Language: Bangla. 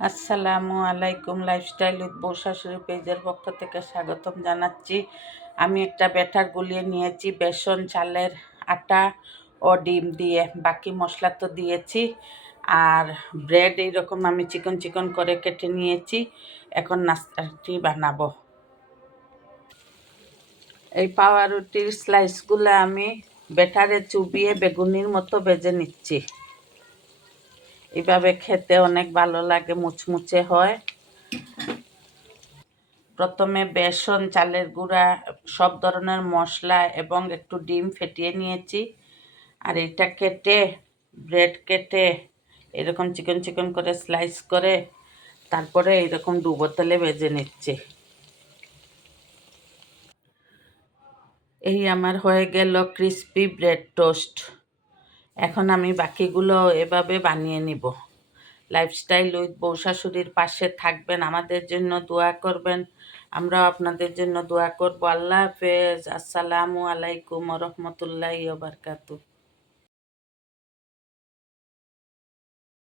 আসসালামু আলাইকুম। লাইফস্টাইল উইথ বউ শাশুড়ি পেজের পক্ষ থেকে স্বাগতম জানাচ্ছি। আমি একটা ব্যাটার গুলিয়ে নিয়েছি বেসন, চালের আটা ও ডিম দিয়ে। বাকি মশলা তো দিয়েছি। আর ব্রেড এইরকম আমি চিকন চিকন করে কেটে নিয়েছি। এখন নাস্তাটি বানাবো। এই পাউরুটির স্লাইসগুলো আমি ব্যাটারে চুবিয়ে বেগুনির মতো ভেজে নিচ্ছি। এভাবে খেতে অনেক ভালো লাগে, মুচমুচে হয়। প্রথমে বেসন, চালের গুঁড়া, সব ধরনের মশলা এবং একটু ডিম ফেটিয়ে নিয়েছি। আর এটা কেটে, ব্রেড কেটে এরকম চিকন চিকন করে স্লাইস করে তারপরে এরকম ডুবো তেলে ভেজে নিচ্ছি। এই আমার হয়ে গেল ক্রিস্পি ব্রেড টোস্ট। এখন আমি বাকিগুলো এভাবে বানিয়ে নিব। লাইফস্টাইল উইথ বউ শাশুড়ির পাশে থাকবেন, আমাদের জন্য দোয়া করবেন, আমরাও আপনাদের জন্য দোয়া করব। আল্লাহ হাফেজ। আসসালামু আলাইকুম ওয়া রাহমাতুল্লাহি ওয়া বারাকাতুহু।